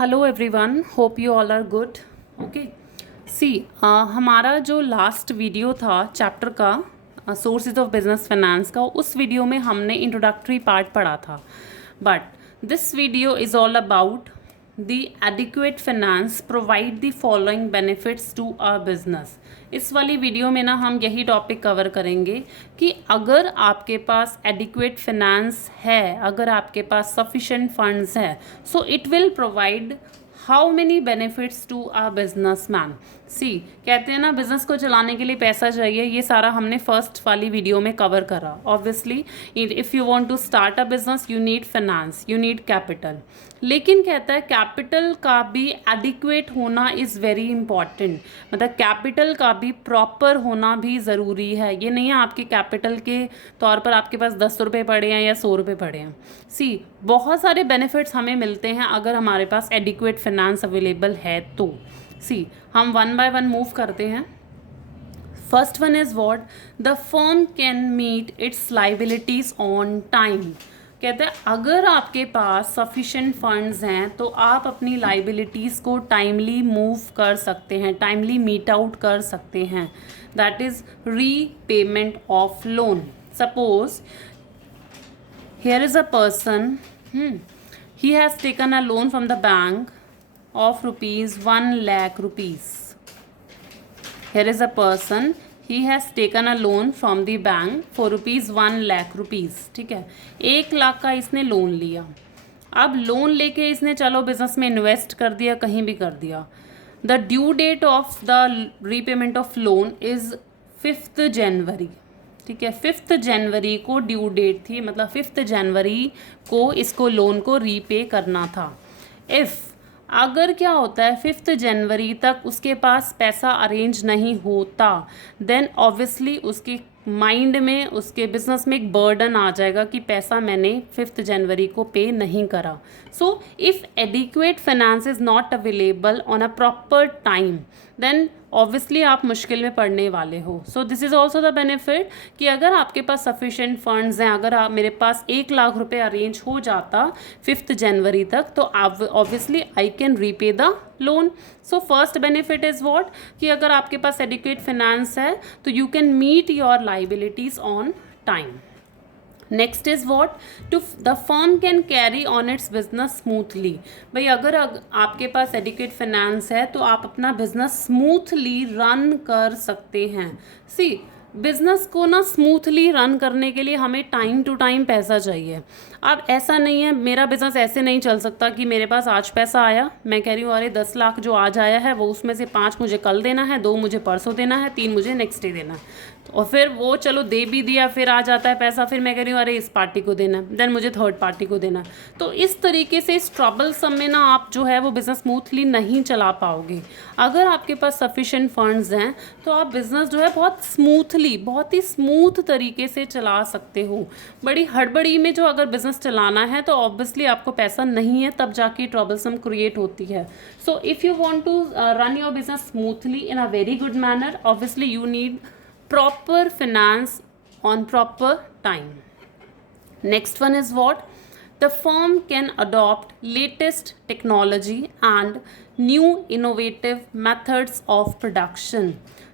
Hello everyone, hope you all are good. Okay, see हमारा जो last video था chapter का सोर्सेज ऑफ बिजनेस फाइनेंस का, उस वीडियो में हमने इंट्रोडक्टरी पार्ट पढ़ा था। But this video is all about the adequate finance provide the following benefits to our business. इस वाली वीडियो में ना हम यही टॉपिक कवर करेंगे कि अगर आपके पास एडिक्वेट फाइनेंस है, अगर आपके पास सफिशेंट फंड्स है, so it will provide how many benefits to our business man. See, कहते हैं ना बिजनेस को चलाने के लिए पैसा चाहिए, ये सारा हमने फर्स्ट वाली वीडियो में कवर करा। Obviously if you want to start a business you need finance, you need capital. लेकिन कहता है कैपिटल का भी एडिक्वेट होना इज़ वेरी इंपॉर्टेंट, मतलब कैपिटल का भी प्रॉपर होना भी ज़रूरी है। ये नहीं है आपके कैपिटल के तौर पर आपके पास 10 रुपये पड़े हैं या 100 रुपये पड़े हैं। सी, बहुत सारे बेनिफिट्स हमें मिलते हैं अगर हमारे पास एडिक्वेट फाइनेंस अवेलेबल है तो। सी, हम वन बाय वन मूव करते हैं। First one is what, the firm can meet its liabilities on time. कहते हैं अगर आपके पास सफिशेंट फंड्स हैं तो आप अपनी लाइबिलिटीज़ को टाइमली मूव कर सकते हैं, टाइमली मीट आउट कर सकते हैं। That is repayment of loan. Suppose here is a person, he has taken a loan from the bank of rupees 1 lakh rupees. Here is a person, he has taken a loan from the bank for rupees 1 lakh rupees. ठीक है, 1 लाख का इसने loan लिया। अब loan लेके इसने चलो business में इन्वेस्ट कर दिया, कहीं भी कर दिया। The due date of the repayment of loan is 5 January. ठीक है, 5 जनवरी को ड्यू डेट थी, मतलब 5 जनवरी को इसको लोन को रीपे करना था। अगर क्या होता है 5 जनवरी तक उसके पास पैसा अरेंज नहीं होता, देन ऑब्वियसली उसके माइंड में, उसके बिजनेस में एक बर्डन आ जाएगा कि पैसा मैंने 5 जनवरी को पे नहीं करा। So if adequate finance is not available on a proper time, then obviously आप मुश्किल में पड़ने वाले हो। So this is also the benefit कि अगर आपके पास सफिशेंट फंड्स हैं, अगर आप मेरे पास 1 लाख रुपए अरेंज हो जाता 5 जनवरी तक, तो आप obviously I can repay the loan. So first benefit is what कि अगर आपके पास एडिक्वेट फाइनेंस है तो you can meet your liabilities on time. Next is what, to the firm can carry on its business smoothly. भाई अगर आपके पास एडिक्वेट फाइनेंस है तो आप अपना बिजनेस स्मूथली रन कर सकते हैं। सी, बिजनेस को ना स्मूथली रन करने के लिए हमें टाइम टू टाइम पैसा चाहिए। अब ऐसा नहीं है, मेरा बिजनेस ऐसे नहीं चल सकता कि मेरे पास आज पैसा आया, मैं कह रही हूँ अरे 10 लाख जो आज आया है वो उसमें से 5 मुझे कल देना है, 2 मुझे परसों देना है, 3 मुझे नेक्स्ट डे देना है। और फिर वो चलो दे भी दिया, फिर आ जाता है पैसा, फिर मैं कह रही हूँ अरे इस पार्टी को देना है, देन मुझे थर्ड पार्टी को देना है। तो इस तरीके से इस ट्रबल सम में ना आप जो है वो बिज़नेस स्मूथली नहीं चला पाओगे। अगर आपके पास सफिशेंट फंड्स हैं तो आप बिज़नेस जो है बहुत स्मूथली, बहुत ही स्मूथ तरीके से चला सकते हो। बड़ी हड़बड़ी में जो अगर बिज़नेस चलाना है तो ऑब्वियसली आपको पैसा नहीं है, तब जाके ट्रबल सम क्रिएट होती है। So if you want to run your business smoothly in a very good manner, obviously you need proper finance on proper time. Next one is what, the firm can adopt latest technology and new innovative methods of production.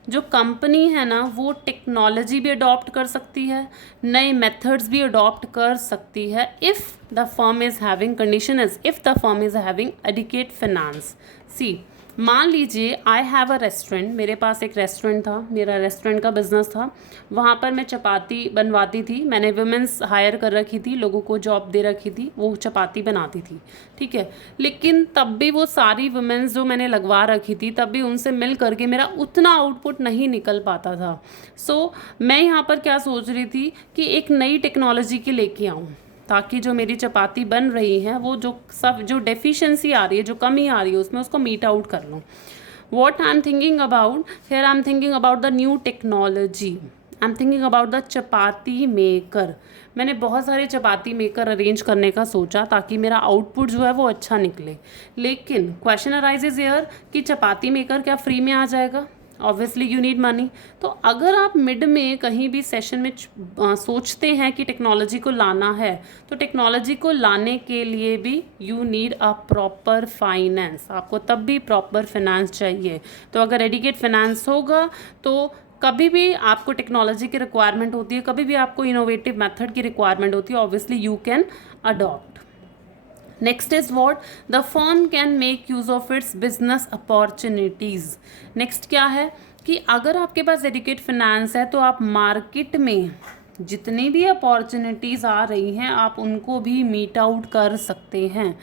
जो company है ना वो technology भी adopt कर सकती है, नए methods भी अडॉप्ट कर सकती है if the firm is having, condition is if the firm is having adequate finance. See, मान लीजिए आई हैव अ रेस्टोरेंट, मेरे पास एक रेस्टोरेंट था, मेरा रेस्टोरेंट का बिजनेस था, वहाँ पर मैं चपाती बनवाती थी, मैंने वुमेंस हायर कर रखी थी, लोगों को जॉब दे रखी थी, वो चपाती बनाती थी। ठीक है, लेकिन तब भी वो सारी वुमेंस जो मैंने लगवा रखी थी, तब भी उनसे मिल करके मेरा उतना आउटपुट नहीं निकल पाता था। सो मैं यहाँ पर क्या सोच रही थी कि एक नई टेक्नोलॉजी के लेके आऊँ, ताकि जो मेरी चपाती बन रही है वो जो डेफिशिएंसी आ रही है, जो कमी आ रही है उसमें उसको मीट आउट कर लूँ। What I am thinking about here, I am thinking about the new technology, I am thinking about the chapati maker. मैंने बहुत सारे चपाती मेकर अरेंज करने का सोचा ताकि मेरा आउटपुट जो है वो अच्छा निकले। लेकिन क्वेश्चन अराइजेज हियर कि चपाती मेकर क्या फ्री में आ जाएगा? Obviously you need money. तो अगर आप मिड में कहीं भी सेशन में सोचते हैं कि टेक्नोलॉजी को लाना है, तो टेक्नोलॉजी को लाने के लिए भी you need a proper finance, आपको तब भी प्रॉपर फाइनेंस चाहिए। तो अगर एडिकेट फाइनेंस होगा तो कभी भी आपको टेक्नोलॉजी की रिक्वायरमेंट होती है, कभी भी आपको इनोवेटिव मेथड की रिक्वायरमेंट होती है, obviously you can adopt. Next is what the firm can make use of its business opportunities. Next क्या है कि अगर आपके पास एडिकेट फाइनेंस है तो आप मार्केट में जितनी भी अपॉर्चुनिटीज़ आ रही हैं आप उनको भी मीट आउट कर सकते हैं।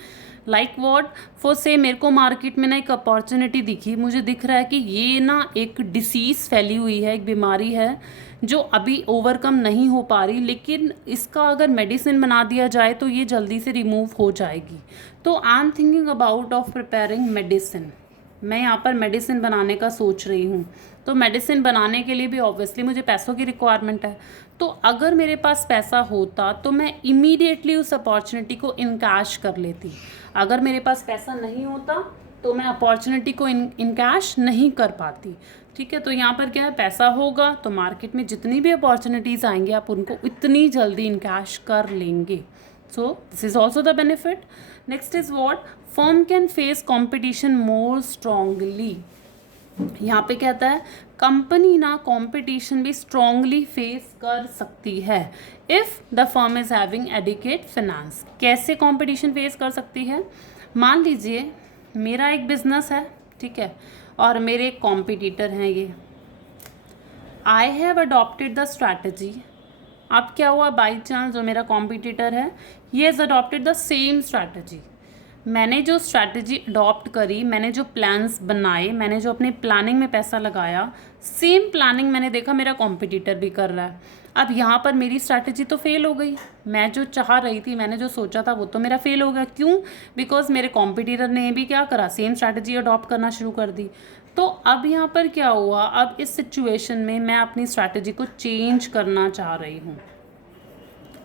लाइक वॉट फॉर से मेरे को मार्केट में ना एक अपॉर्चुनिटी दिखी, मुझे दिख रहा है कि ये ना एक डिसीज़ फैली हुई है, एक बीमारी है जो अभी ओवरकम नहीं हो पा रही, लेकिन इसका अगर मेडिसिन बना दिया जाए तो ये जल्दी से रिमूव हो जाएगी। तो I am thinking about of preparing medicine, मैं यहाँ पर मेडिसिन बनाने का सोच रही हूँ। तो मेडिसिन बनाने के लिए भी ऑब्वियसली मुझे पैसों की रिक्वायरमेंट है। तो अगर मेरे पास पैसा होता तो मैं इमीडिएटली उस अपॉर्चुनिटी को इनकैश कर लेती। अगर मेरे पास पैसा नहीं होता तो मैं अपॉर्चुनिटी को इनकैश नहीं कर पाती। ठीक है, तो यहाँ पर क्या है, पैसा होगा तो मार्केट में जितनी भी अपॉर्चुनिटीज़ आएंगे आप उनको इतनी जल्दी इनकैश कर लेंगे। सो this is also the benefit. Next is what firm can face competition more strongly. यहाँ पे कहता है कंपनी ना कंपटीशन भी स्ट्रांगली फेस कर सकती है if the firm is having adequate finance. कैसे कंपटीशन फेस कर सकती है? मान लीजिए मेरा एक बिजनेस है, ठीक है, और मेरे एक कॉम्पिटिटर हैं ये। I have adopted the strategy. अब क्या हुआ, बाई चांस जो मेरा कॉम्पिटिटर है ये has adopted the same strategy. मैंने जो स्ट्रैटेजी अडॉप्ट करी, मैंने जो प्लान्स बनाए, मैंने जो अपने प्लानिंग में पैसा लगाया, सेम प्लानिंग मैंने देखा मेरा कॉम्पिटिटर भी कर रहा है। अब यहाँ पर मेरी स्ट्रैटेजी तो फेल हो गई। मैं जो चाह रही थी, मैंने जो सोचा था वो तो मेरा फेल हो गया। क्यों? बिकॉज मेरे कॉम्पिटिटर ने भी क्या करा, सेम स्ट्रैटेजी अडॉप्ट करना शुरू कर दी। तो अब यहाँ पर क्या हुआ, अब इस सिचुएशन में मैं अपनी स्ट्रैटेजी को चेंज करना चाह रही हूँ।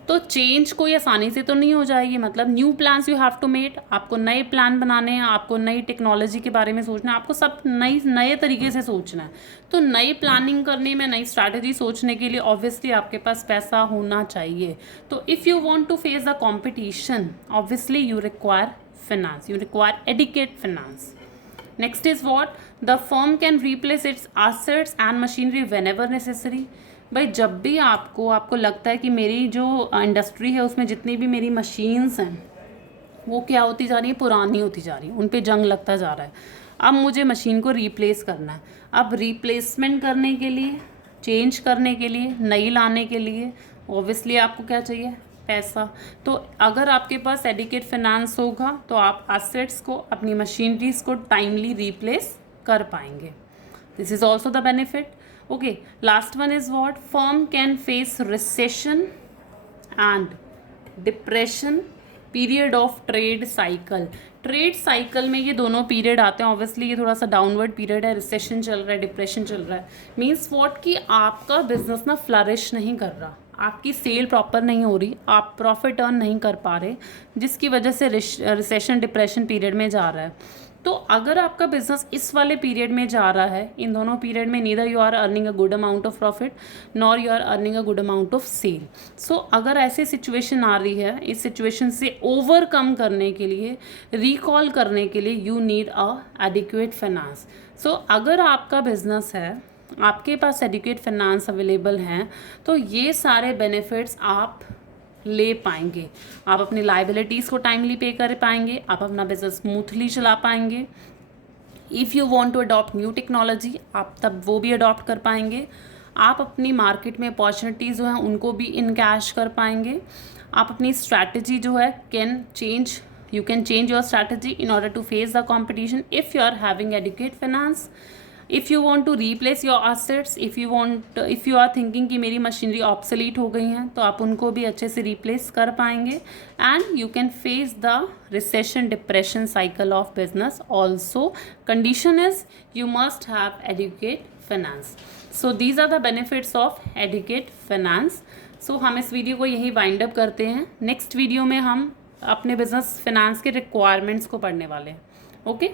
तो चेंज कोई आसानी से तो नहीं हो जाएगी, मतलब new plans you have to make. आपको नए प्लान बनाने हैं, आपको नई टेक्नोलॉजी के बारे में सोचना है, आपको सब नए तरीके से सोचना है। तो नई प्लानिंग करने में, नई स्ट्रैटेजी सोचने के लिए ऑब्वियसली आपके पास पैसा होना चाहिए। तो if you want to face the competition obviously you require finance, you require adequate finance. Next is what the firm can replace its assets and machinery whenever necessary. भाई जब भी आपको लगता है कि मेरी जो इंडस्ट्री है उसमें जितनी भी मेरी मशीन्स हैं वो क्या होती जा रही है, पुरानी होती जा रही है, उन पे जंग लगता जा रहा है। अब मुझे मशीन को रिप्लेस करना है। अब रिप्लेसमेंट करने के लिए, चेंज करने के लिए, नई लाने के लिए ऑब्वियसली आपको क्या चाहिए, पैसा। तो अगर आपके पास एडिकेट फाइनेंस होगा तो आप एसेट्स को, अपनी मशीनरीज को टाइमली रिप्लेस कर पाएंगे। This is also the benefit. Okay, last one is what firm can face recession and depression period of trade cycle। Trade cycle में ये दोनों पीरियड आते हैं। ऑब्वियसली ये थोड़ा सा डाउनवर्ड पीरियड है, रिसेशन चल रहा है, डिप्रेशन चल रहा है। मीन्स व्हाट कि आपका बिजनेस ना फ्लरिश नहीं कर रहा, आपकी सेल प्रॉपर नहीं हो रही, आप प्रॉफिट अर्न नहीं कर पा रहे, जिसकी वजह से रिसेशन डिप्रेशन पीरियड में जा रहा है। तो अगर आपका बिजनेस इस वाले पीरियड में जा रहा है, इन दोनों पीरियड में neither you are earning a good amount of profit nor you are earning a good amount of sale. So अगर ऐसी सिचुएशन आ रही है, इस सिचुएशन से ओवरकम करने के लिए, रिकॉल करने के लिए you need a adequate finance. So अगर आपका बिजनेस है, आपके पास एडिक्वेट फाइनेंस अवेलेबल हैं, तो ये सारे बेनिफिट्स आप ले पाएंगे। आप अपनी लाइबिलिटीज़ को टाइमली पे कर पाएंगे, आप अपना बिजनेस स्मूथली चला पाएंगे। If you want to adopt new technology आप तब वो भी अडॉप्ट कर पाएंगे। आप अपनी मार्केट में अपॉर्चुनिटीज़ जो हैं उनको भी इनकैश कर पाएंगे। आप अपनी स्ट्रैटेजी जो है you can change your strategy in order to face the competition if you are having adequate finance। if you want to replace your assets, if you are thinking कि मेरी मशीनरी ऑब्सोलीट हो गई हैं, तो आप उनको भी अच्छे से रिप्लेस कर पाएंगे। And you can face the recession depression cycle of business also. Condition is you must have adequate finance. So these are the benefits of adequate finance. So हम इस वीडियो को यही वाइंड अप करते हैं। Next video में हम अपने business finance के रिक्वायरमेंट्स को पढ़ने वाले हैं। ओके।